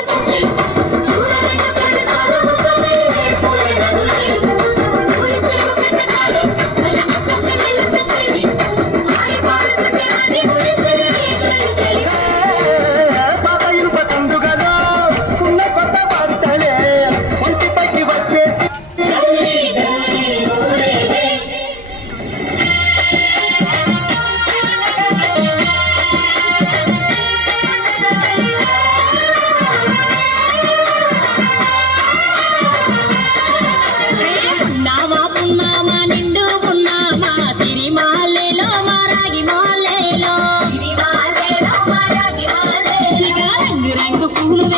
Thank you.